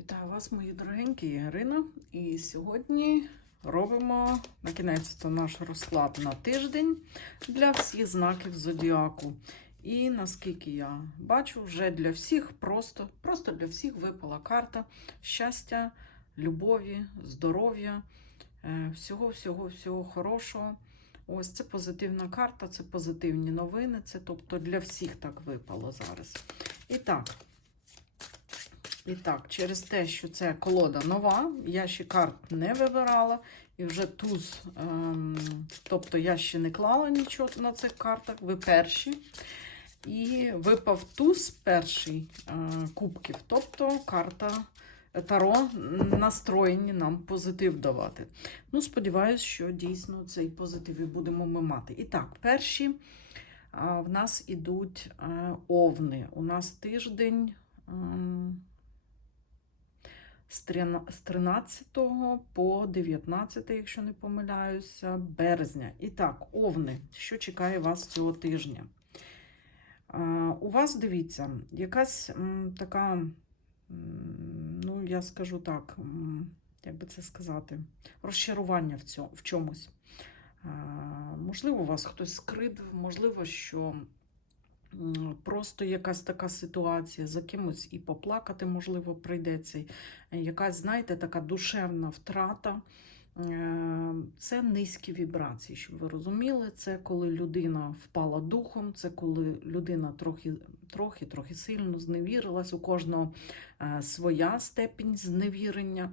Вітаю вас, мої дорогенькі, я Ірина. І сьогодні робимо на кінець наш розклад на тиждень для всіх знаків зодіаку. І наскільки я бачу, вже для всіх просто, просто для всіх випала карта щастя, любові, здоров'я, е, всього, всього, всього хорошого. Ось це позитивна карта, це позитивні новини. Це тобто для всіх так випало зараз. І так. І так, через те, що це колода нова, я ще карт не вибирала, і вже туз, ем, тобто я ще не клала нічого на цих картах, ви перші. І випав туз перший е, кубків, тобто карта Таро настроєні нам позитив давати. Ну, сподіваюся, що дійсно цей позитив і будемо ми мати. І так, перші а, в нас ідуть е, овни. У нас тиждень. З 13 по 19, якщо не помиляюся, березня. І так, овни, що чекає вас цього тижня? У вас, дивіться, якась така, ну, я скажу так, як би це сказати, розчарування в, цьому, в чомусь. Можливо, вас хтось скрив, можливо, що просто якась така ситуація, за кимось і поплакати, можливо, прийдеться. Якась, знаєте, така душевна втрата. Е, Це низькі вібрації, щоб ви розуміли. Це коли людина впала духом, це коли людина трохи, трохи, трохи сильно зневірилась. У кожного е, своя степінь зневірення.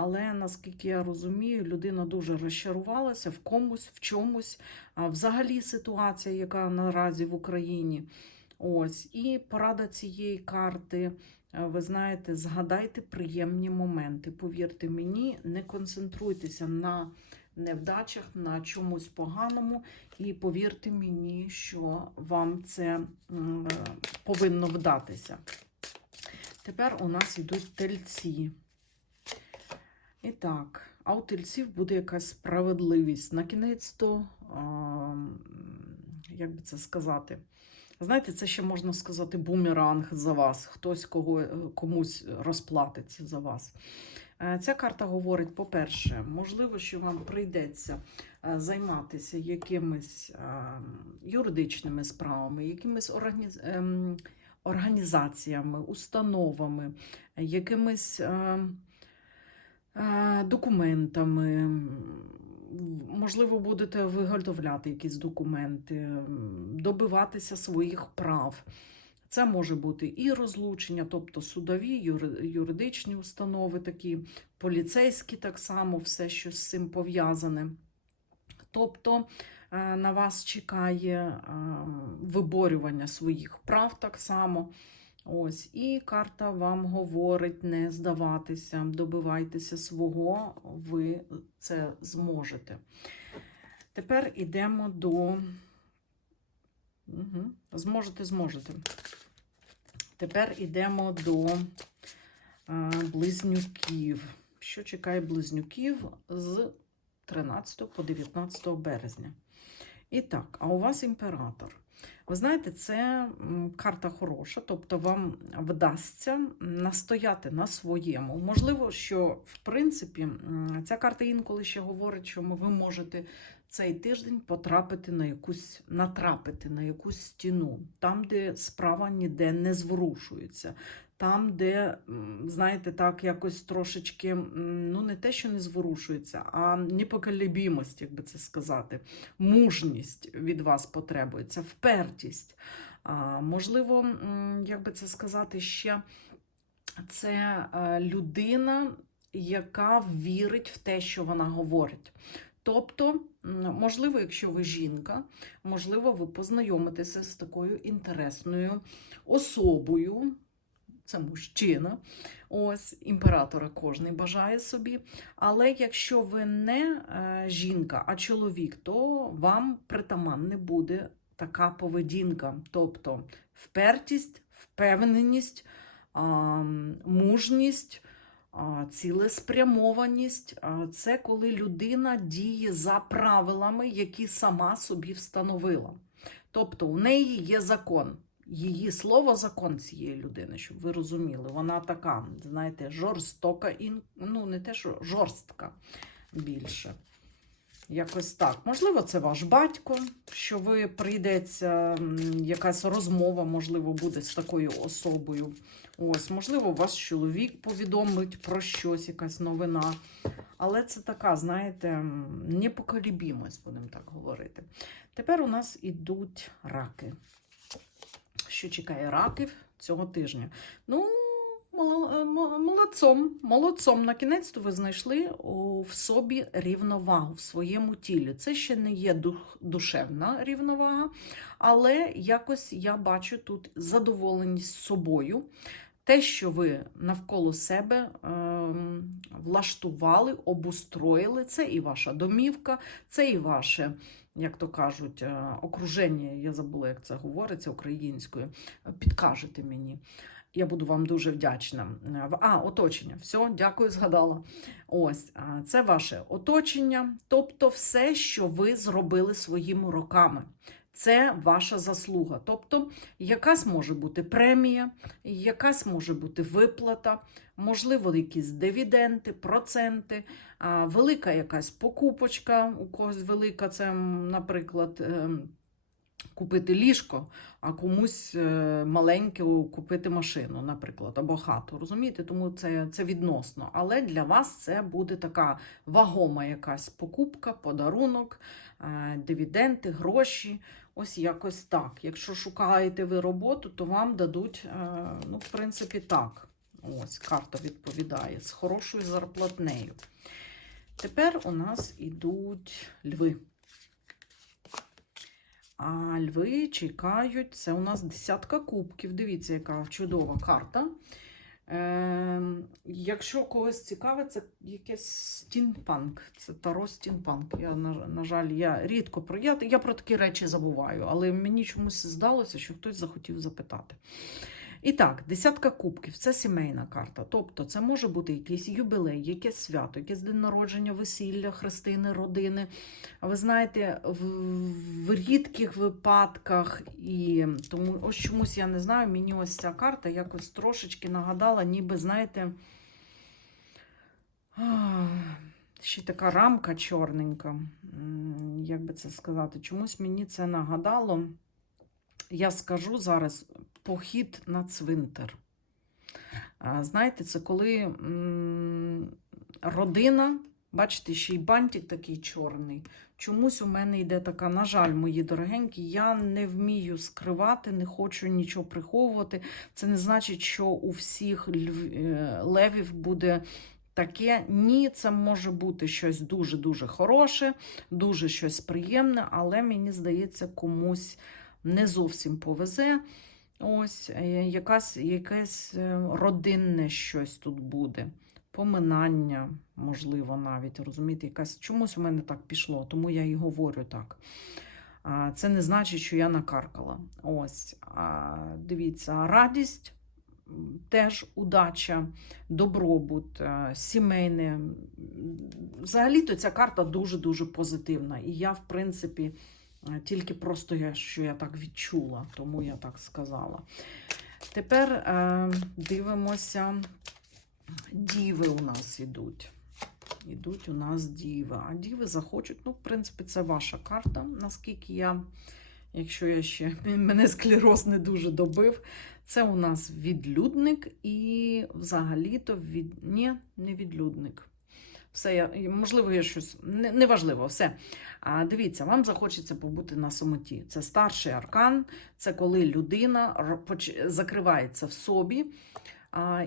Але наскільки я розумію, людина дуже розчарувалася в комусь, в чомусь. Взагалі ситуація, яка наразі в Україні. Ось, і порада цієї карти. е, Ви знаєте, згадайте приємні моменти. Повірте мені, не концентруйтеся на невдачах, на чомусь поганому, і повірте мені, що вам це е, повинно вдатися. Тепер у нас йдуть тельці. І так, а у тельців буде якась справедливість. На кінець то, як би це сказати, знаєте, це ще можна сказати бумеранг за вас. Хтось кого, комусь розплатиться за вас. Е, Ця карта говорить, по-перше, можливо, що вам прийдеться е, займатися якимись е, юридичними справами, якимись ем, організаціями, установами, якимись е, е, документами. Можливо, будете виготовляти якісь документи, добиватися своїх прав. Це може бути і розлучення, тобто судові, юридичні установи, такі поліцейські, так само, все, що з цим пов'язане. Тобто е, на вас чекає е, виборювання своїх прав так само. Ось, і карта вам говорить не здаватися, добивайтеся свого, ви це зможете. Тепер йдемо до. Угу. Зможете, зможете. Тепер йдемо до а, близнюків. Що чекає близнюків з 13 по 19 березня? І так, а у вас імператор. Ви знаєте, це карта хороша, тобто вам вдасться настояти на своєму. Можливо, що в принципі ця карта інколи ще говорить, що ви можете цей тиждень потрапити на якусь, натрапити на якусь стіну, там, де справа ніде не зворушується. Там, де, знаєте, так якось трошечки, ну не те, що не зворушується, а непоколебімость, як би це сказати, мужність від вас потребується, впертість. А, можливо, як би це сказати, ще це е, людина, яка вірить в те, що вона говорить. Тобто, можливо, якщо ви жінка, можливо, ви познайомитеся з такою інтересною особою. Це мужчина, ось імператора кожний бажає собі. Але якщо ви не е, жінка, а чоловік, то вам притаманне буде така поведінка, тобто впертість, впевненість, мужність, цілеспрямованість. Це коли людина діє за правилами, які сама собі встановила. Тобто у неї є закон. Її слово закон цієї людини, щоб ви розуміли. Вона така, знаєте, жорстока і ну не те, що жорстка більше. Якось так. Можливо, це ваш батько, що ви прийдеться, якась розмова, можливо, буде з такою особою. Ось, можливо, вас чоловік повідомить про щось, якась новина. Але це така, знаєте, непоколібімость, будемо так говорити. Тепер у нас ідуть раки. Що чекає раків цього тижня? Ну, е, мо- молодцом, молодцом. На кінець ви знайшли в собі рівновагу в своєму тілі. Це ще не є дух, душевна рівновага, але якось я бачу тут задоволеність собою. Те, що ви навколо себе ем, влаштували, обустроїли, це і ваша домівка, це і ваше, як то кажуть, е, окруження. Я забула, як це говориться українською. Підкажете мені. Я буду вам дуже вдячна. Е, А, оточення. Все, дякую, згадала. Ось, це ваше оточення, тобто все, що ви зробили своїми руками. Це ваша заслуга. Тобто, якась може бути премія, якась може бути виплата, можливо, якісь дивіденти, проценти, велика якась покупочка, у когось велика, це, наприклад, ем, купити ліжко, а комусь е, маленьке купити машину, наприклад, або хату. Розумієте? Тому це, це відносно. Але для вас це буде така вагома якась покупка, подарунок, е, дивіденти, гроші. Ось якось так. Якщо шукаєте ви роботу, то вам дадуть, е, ну, в принципі, так. Ось карта відповідає з хорошою зарплатнею. Тепер у нас ідуть льви. А льви чекають. Це у нас десятка кубків. Дивіться, яка чудова карта. Е, якщо когось цікавить, це якийсь стінпанк. Це Таро стінпанк. Я, на, на жаль, я рідко про я, я про такі речі забуваю, але мені чомусь здалося, що хтось захотів запитати. І так, десятка кубків це сімейна карта. Тобто, це може бути якийсь юбілей, якесь свято, якесь день народження, весілля, хрестини, родини. А ви знаєте, в, в рідких випадках, і тому ось чомусь я не знаю, мені ось ця карта якось трошечки нагадала, ніби, знаєте, ще така рамка чорненька. Як би це сказати? Чомусь мені це нагадало. Я скажу зараз похід на цвинтар. Знаєте, це коли родина, бачите, ще й бантик такий чорний. Чомусь у мене йде така, на жаль, мої дорогенькі, я не вмію скривати, не хочу нічого приховувати. Це не значить, що у всіх е, левів буде таке. Ні, це може бути щось дуже-дуже хороше, дуже щось приємне, але мені здається, комусь не зовсім повезе. Ось е, якась, якесь е, родинне щось тут буде. Поминання, можливо, навіть розумієте, якась чомусь у мене так пішло, тому я і говорю так. Це не значить, що я накаркала. Ось, дивіться, радість теж удача, добробут, е, сімейне. Взагалі-то ця карта дуже-дуже позитивна. І я, в принципі, тільки просто я, що я так відчула, тому я так сказала. Тепер е, дивимося, діви у нас ідуть. Ідуть у нас діви. А діви захочуть, ну, в принципі, це ваша карта, наскільки я, якщо я ще мене склероз не дуже добив, це у нас відлюдник і взагалі-то від... Ні, не відлюдник. Все, можливо, я щось не, неважливо, все. А, дивіться, вам захочеться побути на самоті. Це старший аркан, це коли людина закривається в собі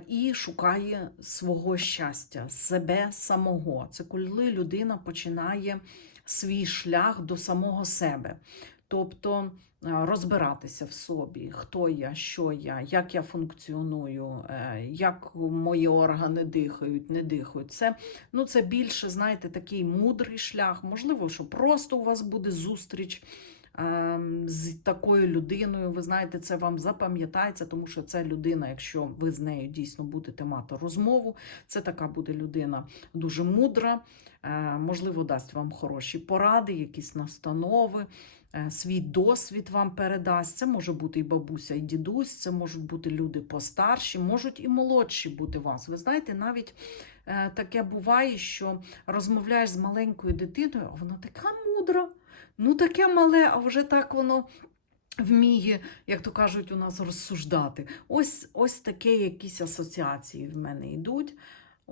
і шукає свого щастя, себе самого. Це коли людина починає свій шлях до самого себе. Тобто розбиратися в собі, хто я, що я, як я функціоную, е, як мої органи дихають, не дихають. Це, ну, це більше, знаєте, такий мудрий шлях. Можливо, що просто у вас буде зустріч ем, з такою людиною. Ви знаєте, це вам запам'ятається, тому що це людина, якщо ви з нею дійсно будете мати розмову, це така буде людина дуже мудра, е, можливо, дасть вам хороші поради, якісь настанови. Е, свій досвід вам передасть. Це може бути і бабуся, і дідусь, це можуть бути люди постарші, можуть і молодші бути вас. Ви знаєте, навіть е, таке буває, що розмовляєш з маленькою дитиною, а вона така мудра, ну таке мале, а вже так воно. Вміє, як то кажуть, у нас розсуждати. Ось ось такі якісь асоціації в мене йдуть.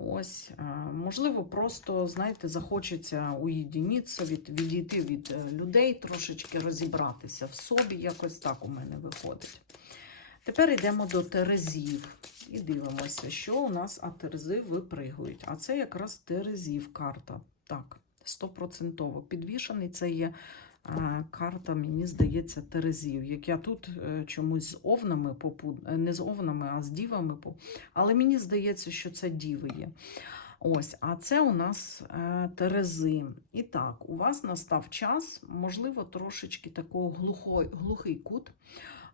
Ось, е, можливо, просто, знаєте, захочеться уєдинитися, від, відійти від е, людей, трошечки розібратися в собі. Якось так у мене виходить. Тепер йдемо до Терезів і дивимося, що у нас а Терези випригують. А це якраз Терезів карта. Так, стопроцентово підвішений. Це є карта, мені здається, Терезів. Як я тут е, чомусь з овнами попу... е, не з овнами, а з дівами. Але мені здається, що це діви є. Ось, а це у нас е, Терези. І так, у вас настав час, можливо, трошечки такого глухой, глухий кут.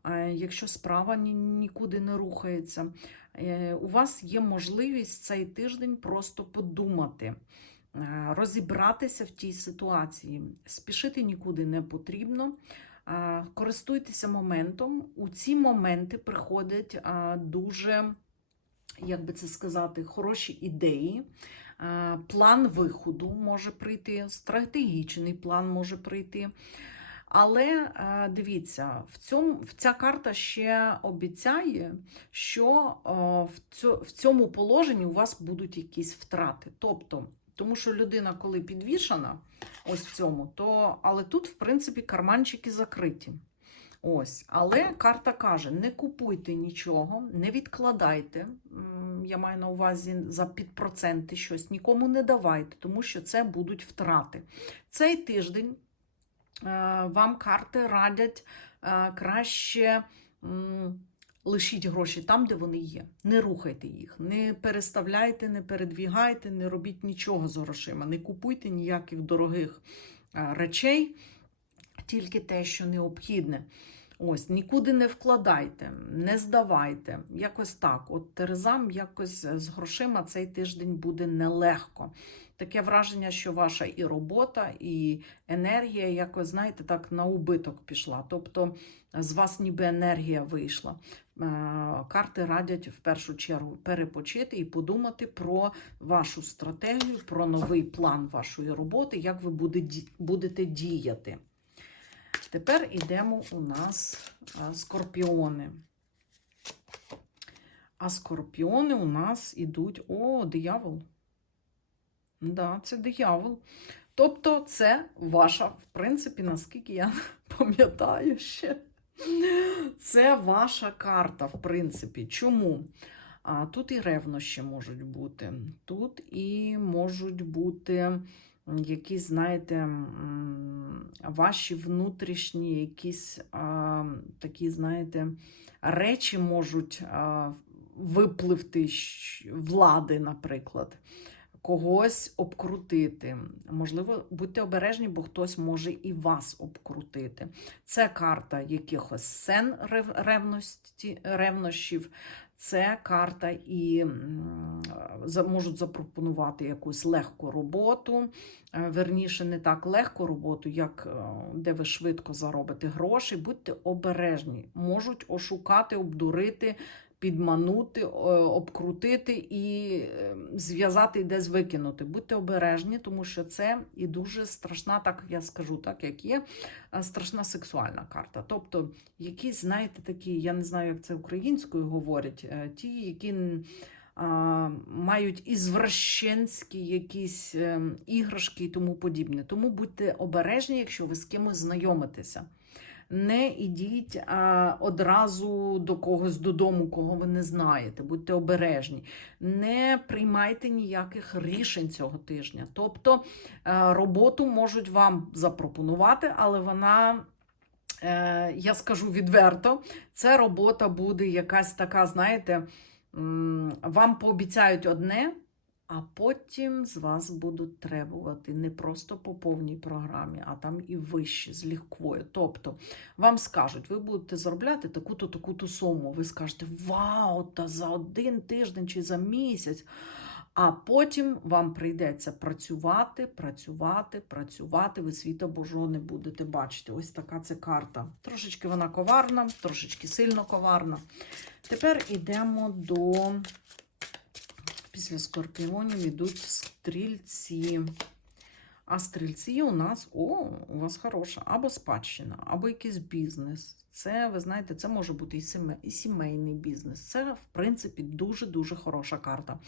Е, Якщо справа ні, нікуди не рухається, е, у вас є можливість цей тиждень просто подумати, розібратися в тій ситуації. Спішити нікуди не потрібно. Е, Користуйтеся моментом. У ці моменти приходять е, дуже, як би це сказати, хороші ідеї. Е, План виходу може прийти, стратегічний план може прийти. Але е, дивіться, в цьому, в ця карта ще обіцяє, що е, в цьому положенні у вас будуть якісь втрати. Тобто, тому що людина, коли підвішана, ось в цьому, то але тут, в принципі, карманчики закриті. Ось, але карта каже: не купуйте нічого, не відкладайте. Я маю на увазі за підпроценти щось, нікому не давайте, тому що це будуть втрати. Цей тиждень е, вам карти радять е, краще лишіть гроші там, де вони є. Не рухайте їх, не переставляйте, не передвігайте, не робіть нічого з грошима, не купуйте ніяких дорогих е, речей, тільки те, що необхідне. Ось, нікуди не вкладайте, не здавайте. Якось так. От Терезам якось з грошима цей тиждень буде нелегко. Таке враження, що ваша і робота, і енергія, якось, знаєте, так на убиток пішла. Тобто з вас ніби енергія вийшла. Е, Карти радять в першу чергу перепочити і подумати про вашу стратегію, про новий план вашої роботи, як ви будете діяти. Тепер йдемо у нас скорпіони. А скорпіони у нас ідуть. О, диявол. Да, це диявол. Тобто, це ваша, в принципі, наскільки я пам'ятаю ще. Це ваша карта, в принципі. Чому? А, тут і ревнощі можуть бути. Тут і можуть бути м, якісь, знаєте, ваші внутрішні якісь а, такі, знаєте, речі можуть а, випливти влади, наприклад. Когось обкрутити. Можливо, будьте обережні, бо хтось може і вас обкрутити. Це карта якихось сцен ревності, ревнощів, це карта і можуть запропонувати якусь легку роботу. Е, Верніше, не так легку роботу, як е, де ви швидко заробите гроші. Будьте обережні, можуть ошукати, обдурити, підманути, обкрутити і е, зв'язати і десь викинути. Будьте обережні, тому що це і дуже страшна, так я скажу, так як є, е, страшна сексуальна карта. Тобто, якісь, знаєте, такі, я не знаю, як це українською говорять, е, ті, які. мають ізвращенські якісь е, іграшки і тому подібне. Тому будьте обережні, якщо ви з кимось знайомитеся. Не ідіть одразу до когось додому, кого ви не знаєте. Будьте обережні. Не приймайте ніяких рішень цього тижня. Тобто е, роботу можуть вам запропонувати, але вона. е, Я скажу відверто, це робота буде якась така, знаєте, вам пообіцяють одне, а потім з вас будуть требувати не просто по повній програмі, а там і вище з легкою. Тобто вам скажуть, ви будете заробляти таку-то, таку-то суму. Ви скажете, вау, та за один тиждень чи за місяць. А потім вам прийдеться працювати, працювати, працювати. Ви світа Божого не будете бачити. Ось така це карта. Трошечки вона коварна, трошечки сильно коварна. Тепер йдемо до після скорпіонів ідуть стрільці. А стрільці у нас, о, у вас хороша, або спадщина, або якийсь бізнес. Це, ви знаєте, це може бути і сімейний бізнес. Це, в принципі, дуже-дуже хороша карта.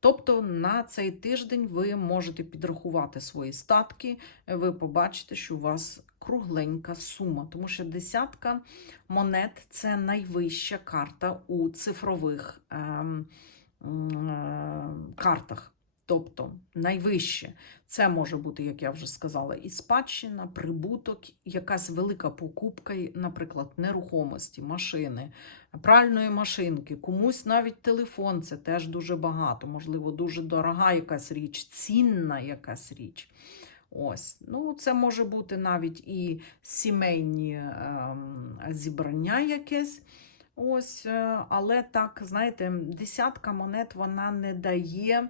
Тобто на цей тиждень ви можете підрахувати свої статки, ви побачите, що у вас кругленька сума, тому що десятка монет це найвища карта у цифрових ем, картах. Тобто найвище це може бути, як я вже сказала, і спадщина, прибуток, якась велика покупка, наприклад, нерухомості, машини, пральної машинки, комусь навіть телефон це теж дуже багато, можливо, дуже дорога якась річ, цінна якась річ. Ось, ну це може бути навіть і сімейні ем, зібрання якесь. Ось, е, але так, знаєте, десятка монет вона не дає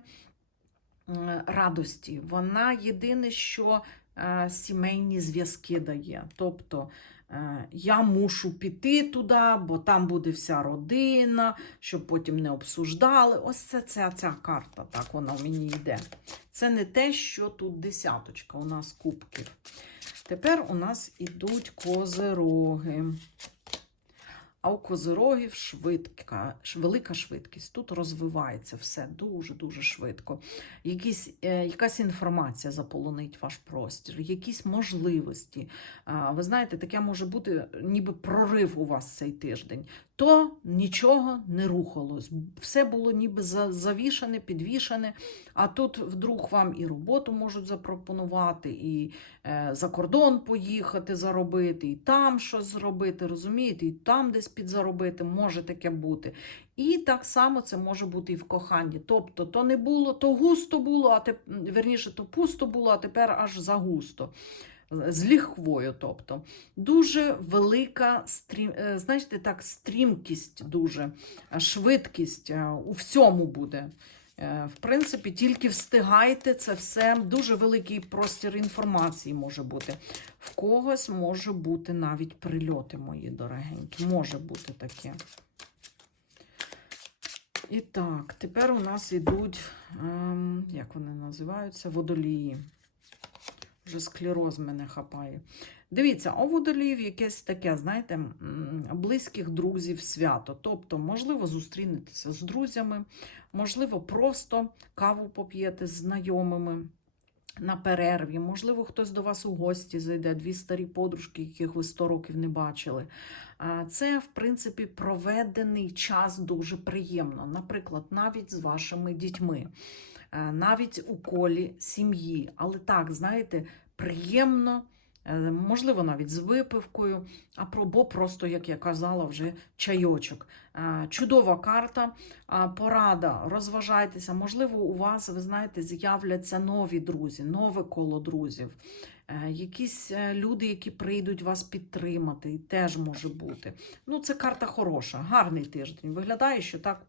радості. Вона єдине, що е, сімейні зв'язки дає. Тобто е, я мушу піти туди, бо там буде вся родина, щоб потім не обсуждали. Ось це ця, ця карта, так вона в мені йде. Це не те, що тут десяточка, у нас кубків. Тепер у нас ідуть козероги. А у козирогів швидка, велика швидкість. Тут розвивається все дуже-дуже швидко. Якісь, е, якась інформація заполонить ваш простір, якісь можливості. Ви знаєте, таке може бути, ніби прорив у вас цей тиждень. То нічого не рухалось. Все було ніби за- завішане, підвішане. А тут вдруг вам і роботу можуть запропонувати, і е, за кордон поїхати заробити, і там щось зробити, розумієте, і там десь підзаробити, може таке бути. І так само це може бути і в коханні. Тобто, то не було, то густо було, а теп... верніше, то пусто було, а тепер аж загусто. З ліхвою, тобто. Дуже велика стрім... е, знаєте, так, стрімкість, дуже е, швидкість е, у всьому буде. В принципі, тільки встигайте це все. Дуже великий простір інформації може бути. В когось може бути навіть прильоти, мої дорогенькі. Може бути таке. І так, тепер у нас йдуть, ем, як вони називаються, водолії. Вже склероз мене хапає. Дивіться, у водоліїв якесь таке, знаєте, близьких друзів свято. Тобто, можливо, зустрінетеся з друзями, можливо, просто каву поп'єте з знайомими на перерві, можливо, хтось до вас у гості зайде, дві старі подружки, яких ви 100 років не бачили. Це, в принципі, проведений час дуже приємно, наприклад, навіть з вашими дітьми, навіть у колі сім'ї. Але так, знаєте, приємно. е, Можливо, навіть з випивкою, або просто, як я казала, вже чайочок. Е, Чудова карта, порада, розважайтеся. Можливо, у вас, ви знаєте, з'являться нові друзі, нове коло друзів. Е, Якісь е, люди, які прийдуть вас підтримати, теж може бути. Ну, це карта хороша, гарний тиждень. Виглядає, що так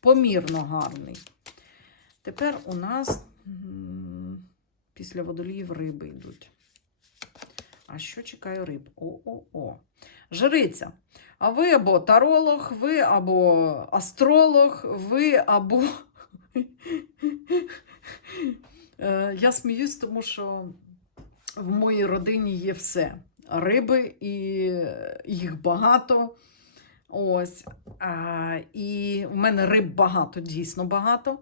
помірно гарний. Тепер у нас після водоліїв риби йдуть. А що чекає риб? О-о-о. Жриця. А ви або таролог, ви або астролог, ви або. Е, Я сміюсь, тому що в моїй родині є все. Риби, і їх багато. Ось. І в мене риб багато, дійсно багато.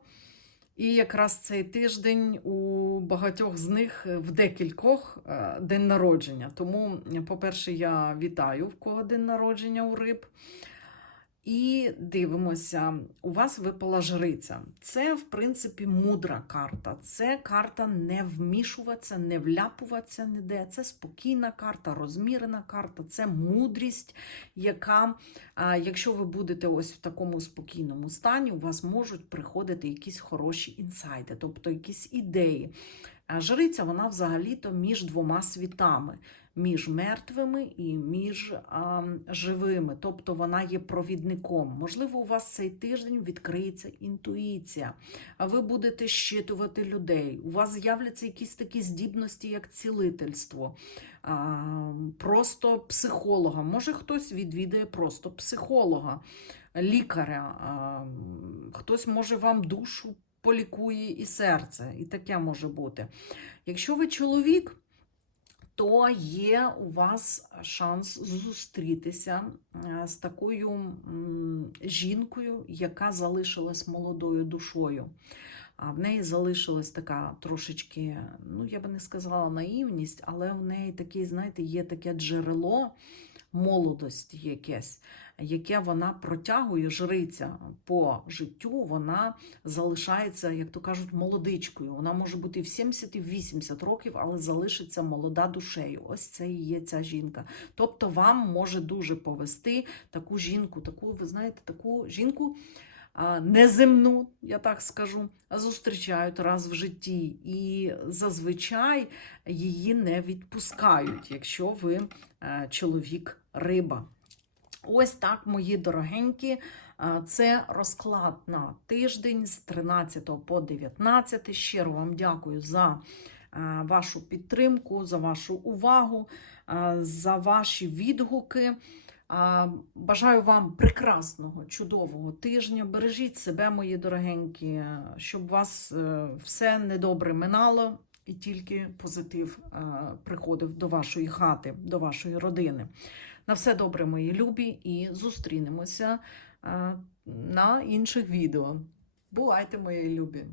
І якраз цей тиждень у багатьох з них в декількох е, день народження. Тому, по-перше, я вітаю в кого день народження у риб. І дивимося, у вас випала жриця. Це, в принципі, мудра карта. Це карта не вмішуватися, не вляпуватися ніде. Це спокійна карта, розмірена карта, це мудрість, яка, якщо ви будете ось в такому спокійному стані, у вас можуть приходити якісь хороші інсайти, тобто якісь ідеї. Жриця, вона взагалі-то між двома світами. між мертвими і між а, живими. Тобто вона є провідником. Можливо, у вас цей тиждень відкриється інтуїція, а ви будете щитувати людей. У вас з'являться якісь такі здібності, як цілительство, а, просто психолога. Може, хтось відвідає просто психолога, лікаря, а, хтось може вам душу полікує і серце, і таке може бути. Якщо ви чоловік, то є у вас шанс зустрітися е, з такою жінкою, яка залишилась молодою душою. А в неї залишилась така трошечки, ну я би не сказала наївність, але в неї таке, знаєте, є таке джерело молодості якесь, яке вона протягує, жриця по життю, вона залишається, як то кажуть, молодичкою. Вона може бути в 70 і в 80 років, але залишиться молода душею. Ось це і є ця жінка. Тобто вам може дуже повести таку жінку, таку, ви знаєте, таку жінку. Неземну, я так скажу, зустрічають раз в житті, і зазвичай її не відпускають, якщо ви е, чоловік риба. Ось так, мої дорогенькі. Це розклад на тиждень з 13 по 19. Щиро вам дякую за вашу підтримку, за вашу увагу, за ваші відгуки. Бажаю вам прекрасного, чудового тижня. Бережіть себе, мої дорогенькі, щоб вас е, все недобре минало і тільки позитив е, приходив до вашої хати, до вашої родини. На все добре, мої любі, і зустрінемося е, на інших відео. Бувайте, мої любі!